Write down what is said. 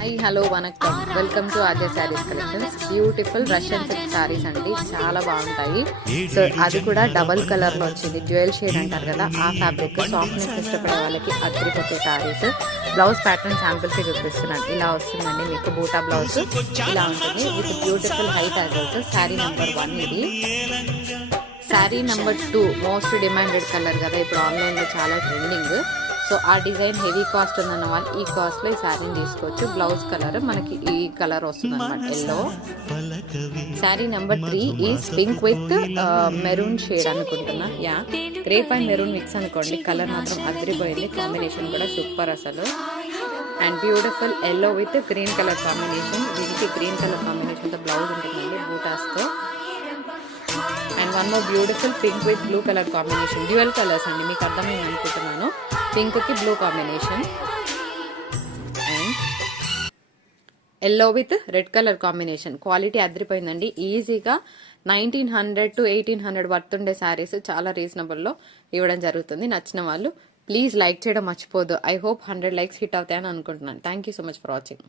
Hi hello vanakkam welcome to RJ saris collections. Beautiful Russian silk saris అండి, చాలా బాగుంటాయి. సో అది కూడా డబల్ కలర్ లో వచ్చింది, డ్యూయల్ షేడ్ అంటారు కదా ఆ ఫ్యాబ్రిక్. సాఫ్ట్నెస్ ఇష్టపడే వాళ్ళకి అద్దరిపోతే శారీస్. బ్లౌజ్ ప్యాటర్న్ శాంపిల్స్ చూపిస్తున్నాను. ఇలా వస్తుందండి మీకు బూటా బ్లౌజ్, ఇలా ఉంటుంది with beautiful high tassels. Sari number 1 ఇది. Sari number 2 most demanded colour కదా, ఇప్పుడు ఆన్లైన్లో చాలా ట్రెండింగ్. సో ఆ డిజైన్ హెవీ కాస్ట్ ఉందన్న వాళ్ళు ఈ కాస్ట్లో ఈ శారీని తీసుకోవచ్చు. బ్లౌజ్ కలర్ మనకి ఈ కలర్ వస్తుంది అనమాట, yellow. Sari number 3 is pink with maroon shade అనుకుంటున్నా. Yeah, grape and maroon mix అనుకోండి. కలర్ మాత్రం అదిరిపోయింది, కాంబినేషన్ కూడా సూపర్ అసలు. And beautiful yellow with green colour combination. దీనికి గ్రీన్ కలర్ కాంబినేషన్తో బ్లౌజ్ ఉంటుందండి బూటాస్తో. And one more beautiful pink with blue colour combination. Dual colours అండి, మీకు అర్థమైంది అనుకుంటున్నాను. పింక్ కి blue combination and yellow with red colour combination. Quality అదిరిపోయిందండి. ఈజీగా 1900 to 1800 వర్త్ ఉండే శారీస్ చాలా రీజనబుల్లో ఇవ్వడం జరుగుతుంది. నచ్చిన వాళ్ళు ప్లీజ్ లైక్ చేయడం మర్చిపోదు. ఐ హోప్ 100 లైక్స్ హిట్ అవుతాయని అనుకుంటున్నాను. Thank you so much for watching.